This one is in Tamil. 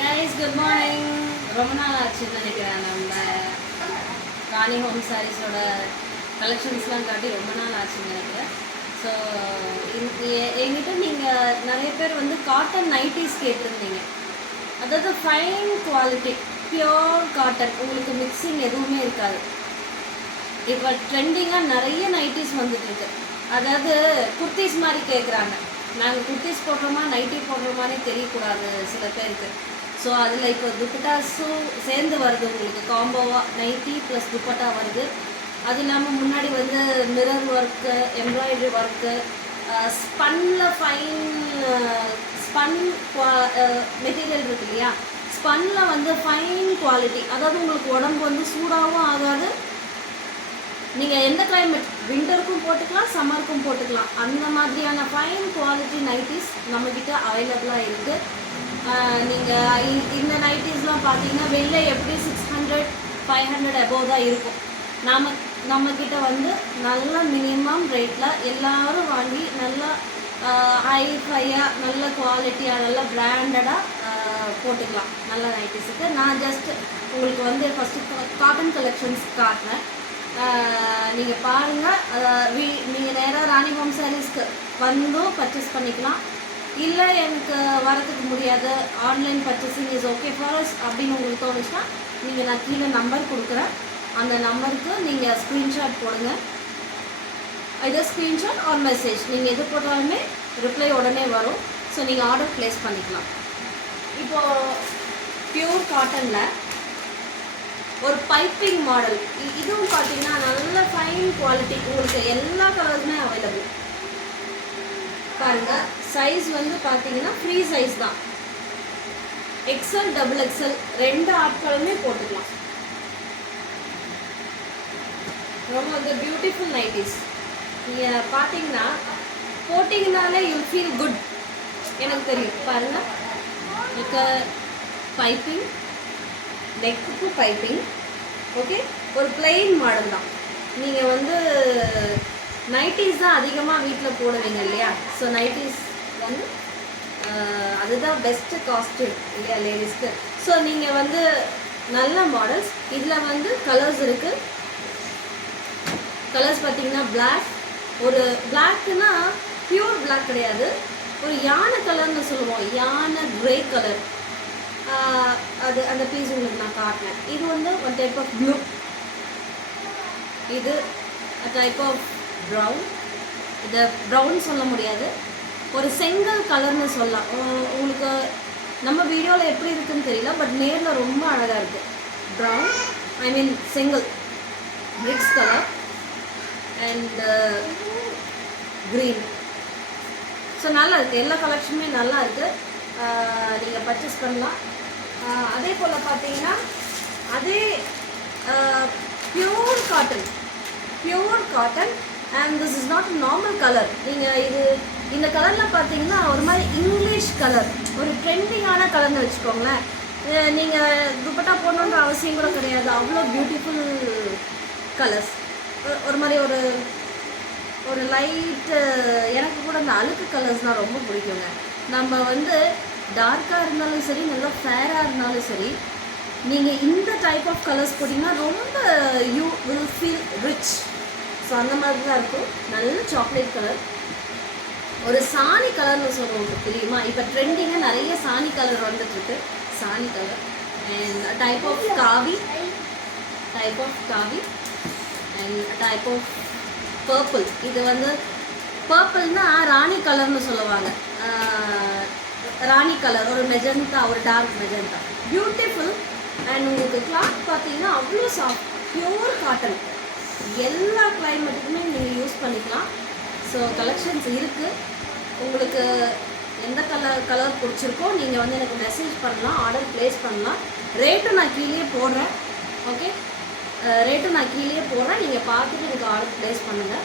Guys good morning. ரொம்ப நாள் ஆச்சுன்னு நினைக்கிறேன். நம்ம ராணி ஹோம் சாரீஸோட கலெக்ஷன்ஸ்லாம் காட்டி ரொம்ப நாள் ஆச்சுன்னு நினைக்கிறேன். ஸோ என்கிட்ட நீங்கள் நிறைய பேர் வந்து காட்டன் நைட்டிஸ் கேட்டிருந்தீங்க. அதாவது ஃபைன் குவாலிட்டி பியோர் காட்டன், உங்களுக்கு மிக்சிங் எதுவுமே இருக்காது. இப்போ ட்ரெண்டிங்காக நிறைய நைட்டிஸ் வந்துட்டுருக்கு. அதாவது குர்த்திஸ் மாதிரி கேட்குறாங்க. நாங்கள் குர்த்திஸ் போடுறோமா நைட்டி போடுறோமானே தெரியக்கூடாது சில பேருக்கு. ஸோ அதில் இப்போ துப்பட்டாஸும் சேர்ந்து வருது, உங்களுக்கு காம்போவாக நைட்டி ப்ளஸ் துப்பட்டா வருது. அது இல்லாமல் முன்னாடி வந்து மிரர் ஒர்க்கு, எம்ப்ராய்டரி ஒர்க்கு, ஸ்பன்னில் ஃபைன் ஸ்பன் மெட்டீரியல் இருக்கு இல்லையா, ஸ்பன்னில் வந்து ஃபைன் குவாலிட்டி. அதாவது உங்களுக்கு உடம்பு வந்து சூடாகவும் ஆகாது. நீங்கள் எந்த கிளைமேட், விண்டருக்கும் போட்டுக்கலாம் சம்மருக்கும் போட்டுக்கலாம். அந்த மாதிரியான ஃபைன் குவாலிட்டி நைட்டிஸ் நம்மக்கிட்ட அவைலபிளாக இருக்குது. நீங்கள் இந்த நைட்டிஸ்லாம் பார்த்தீங்கன்னா வெளில எப்படி 600 500 அபோவ் தான் இருக்கும். நம்மக்கிட்ட வந்து நல்ல மினிமம் ரேட்டில் எல்லோரும் வாங்கி நல்லா ஹைஃபையாக நல்ல குவாலிட்டியாக நல்ல பிராண்டடாக போட்டுக்கலாம் நல்ல நைட்டிஸுக்கு. நான் ஜஸ்ட் உங்களுக்கு வந்து ஃபஸ்ட்டு காட்டன் கலெக்ஷன்ஸ் காட்டுறேன். நீங்கள் பாருங்கள். நீங்கள் நேராக ராணி ஹோம் சாரீஸ்க்கு வந்தும் பர்ச்சேஸ் பண்ணிக்கலாம். இல்லை எனக்கு வரதுக்கு முடியாது, online purchasing is okay for us அப்படின்னு உங்களுக்கு தோணுச்சுன்னா நான் கீழே நம்பர் கொடுக்குறேன். அந்த நம்பருக்கு நீங்கள் ஸ்க்ரீன்ஷாட் போடுங்க. இதே ஸ்க்ரீன்ஷாட் ஆர் மெசேஜ் நீங்கள் எது போட்டாலுமே ரிப்ளை உடனே வரும். ஸோ நீங்கள் ஆர்டர் ப்ளேஸ் பண்ணிக்கலாம். இப்போது பியூர் காட்டனில் ஒரு பைப்பிங் மாடல், இதுவும் பார்த்தீங்கன்னா நல்ல ஃபைன் குவாலிட்டி. உங்களுக்கு எல்லா கலர்ஸுமே அவைலபிள். பாருங்கள், சைஸ் வந்து பார்த்தீங்கன்னா ஃப்ரீ சைஸ் தான். எக்ஸ்எல் டபுள் எக்ஸ்எல் ரெண்டு ஆட்களுமே போட்டுக்கலாம். ரொம்ப வந்து பியூட்டிஃபுல் நைட்டிஸ். நீங்கள் பார்த்தீங்கன்னா போட்டிங்கனாலே யூ ஃபீல் குட். எனக்கு தெரியும். பாருங்கள், எனக்கு பைப்பிங், நெக்குக்கு பைப்பிங். ஓகே, ஒரு பிளெயின் மாடல் தான். நீங்கள் வந்து நைட்டிஸ் தான் அதிகமாக வீட்டில் போடுவீங்க இல்லையா. ஸோ நைட்டிஸ் வந்து அதுதான் பெஸ்ட்டு காஸ்ட்யூம் இல்லையா லேடிஸ்க்கு. ஸோ நீங்கள் வந்து நல்ல மாடல்ஸ். இதில் வந்து கலர்ஸ் இருக்குது. கலர்ஸ் பார்த்தீங்கன்னா பிளாக், ஒரு பிளாக்னா பியூர் பிளாக் கிடையாது, ஒரு யானை கலர்னு சொல்லுவோம், யானை கிரே கலர். அது அந்த பீஸ் உங்களுக்கு நான் காட்டினேன். இது வந்து ஒரு டைப் ஆஃப் ப்ளூ, இது டைப் ஆஃப் ப்ரௌன். இதை ப்ரௌன் சொல்ல முடியாது, ஒரு செங்கல் கலர்னு சொல்லலாம். உங்களுக்கு நம்ம வீடியோவில் எப்படி இருக்குன்னு தெரியல, பட் நேரில் ரொம்ப அழகாக இருக்குது. ப்ரௌன், ஐ மீன் செங்கல் BRICS colour and green. So நல்லா இருக்குது. எல்லா கலெக்ஷனுமே நல்லா இருக்குது. நீங்கள் பர்ச்சேஸ் பண்ணலாம். அதே போல் பார்த்தீங்கன்னா அதே pure cotton and this is not normal colour. நீங்கள் இந்த கலரில் பார்த்தீங்கன்னா ஒரு மாதிரி இங்கிலீஷ் கலர், ஒரு ட்ரெண்டிங்கான கலர்னு வச்சுக்கோங்களேன். நீங்கள் துப்பட்டா போடணுன்ற அவசியம் கூட கிடையாது. அவ்வளோ பியூட்டிஃபுல் கலர்ஸ். ஒரு மாதிரி ஒரு லைட்டு, எனக்கு கூட இந்த அழுக்கு கலர்ஸ்னால் ரொம்ப பிடிக்குங்க. நம்ம வந்து டார்க்காக இருந்தாலும் சரி, நல்லா ஃபேராக இருந்தாலும் சரி, நீங்கள் இந்த டைப் ஆஃப் கலர்ஸ் போட்டிங்கன்னா ரொம்ப you will feel rich. So அந்த மாதிரி தான் இருக்கும். நல்ல சாக்லேட் கலர், ஒரு சாணி கலர்னு சொல்லுவோம் தெரியுமா. இப்போ ட்ரெண்டிங்காக நிறைய சாணி கலர் வந்துட்டுருக்கு. சாணி கலர் அண்ட் டைப் ஆஃப் காவி அண்ட் டைப் ஆஃப் பர்பிள். இது வந்து பர்பிள்னா ராணி கலர்னு சொல்லுவாங்க. ராணி கலர், ஒரு மெஜந்தா, ஒரு டார்க் மெஜந்தா, பியூட்டிஃபுல். அண்ட் உங்களுக்கு கிளாத் பார்த்தீங்கன்னா அவ்வளோ சாஃப்ட், பியூர் காட்டன். எல்லா கிளைமேட்டுக்குமே நீங்கள் யூஸ் பண்ணிக்கலாம். ஸோ கலெக்ஷன்ஸ் இருக்குது. உங்களுக்கு எந்த கலர் பிடிச்சிருக்கோ நீங்கள் வந்து எனக்கு மெசேஜ் பண்ணலாம், ஆர்டர் ப்ளேஸ் பண்ணலாம். ரேட்டும் நான் கீழே போடுறேன். ஓகே, ரேட்டும் நான் கீழே போடுறேன். நீங்கள் பார்த்துட்டு எனக்கு ஆர்டர் ப்ளேஸ் பண்ணுங்கள்.